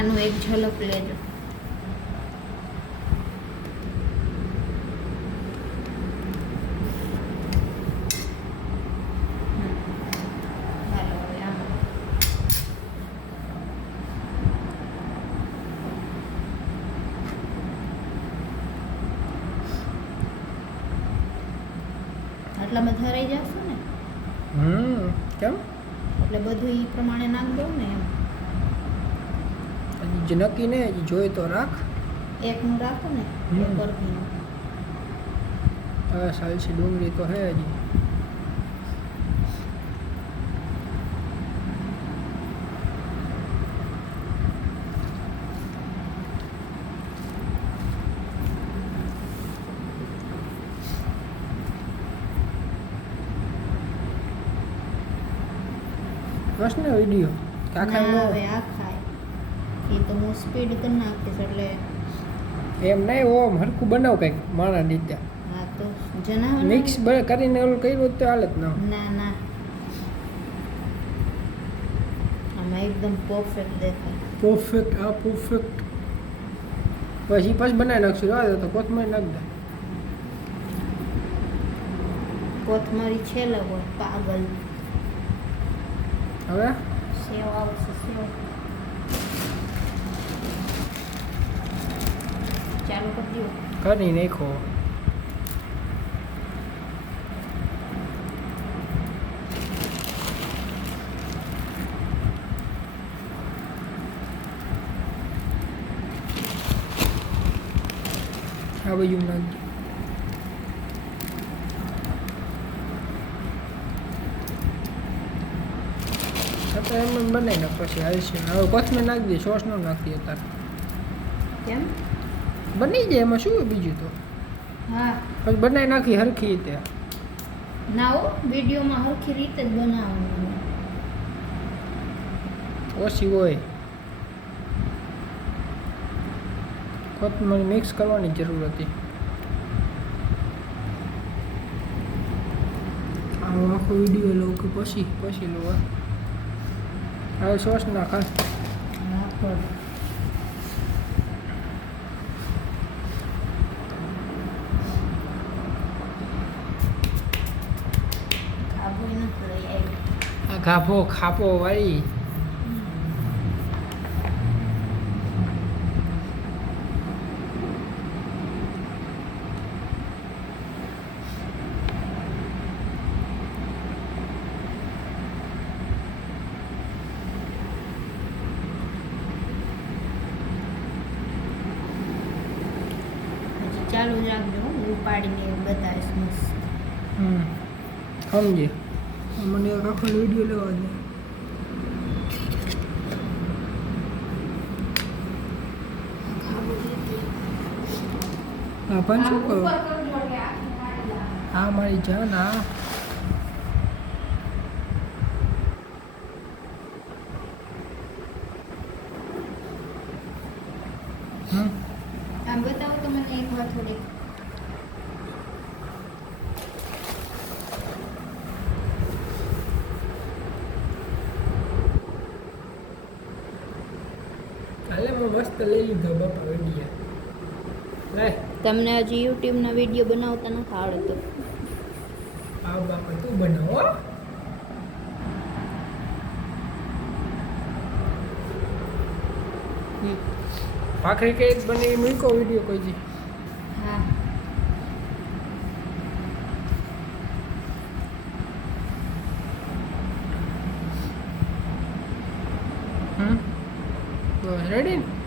આનું એક ઝલક લેજો. આટલામાં ધરાઈ જશો ને? કેમ? એટલે બધું ઈ પ્રમાણે નાખ દો ને એમ. હજી નક્કી ને હજી જોઈ તો રાખ. એકનું રાખો ને એક અડધીનું. હા સાલસી ડુંગળી તો હે હજી. બસ ને વિડીયો કાકા નો હવે આ ખાય એ તો હું સ્પીડ કરી નાખીશ એટલે એમ નહીં ઓમ હરખું બનાવ કંઈક માણા રીતે. હા તો જણાવો મિક્સ કરીને ઓલું કર્યું તો હાલત ના. ના ના આમાં એકદમ પરફેક્ટ દેખાય. પરફેક્ટ આ પરફેક્ટ પછી બનાવી નાખશું. આ તો કોથમરી નાખ દે. કોથમરી છેલ્લે હોય પાગલ. હવે સેવ આવશે સેવ. ચાલુ કરી દો. કરી નાખો. આ બાજુ નાખજો. તો એમ બનાવી નાખ પછી હાલશે. હવે કોથમીર નાખી દે. સોસ ન નાખી અત્યારે. કેમ? બની જાય એમાં શું બીજું તો. હા પછી બનાવી નાખી હરખી રીતે. ના હો વિડીયોમાં હરખી રીતે જ બનાવવાનું. ઓછી હોય. કોથમીર મિક્સ કરવાની જરૂર હતી. આવો આખો વિડીયો લઉં કે પછી લો. હવે સોસ નાખ. નાખો. ખાબો નથી લઈ આવી. આ ખાપો વાળી. ચાલુ રાખજો હું ઉપાડીને બતાવીશ મસ્ત. સમજે. મને એક આખો વિડીયો લેવા દે. હા પણ શું કરો? હા મારી જાન. હા આમ બતાવો તો મને એક વાર થોડીક. કાલે મેં મસ્ત લઈ લીધો બાપા વિડીયો. લાય તમને હજી યુટ્યુબના વિડીયો બનાવતા નથી આવડતું. આ બાપા તું બનાવો. ભાખરી કઈ બની મૂકો વિડીયો કોઈ જી. હા બસ રેડી ને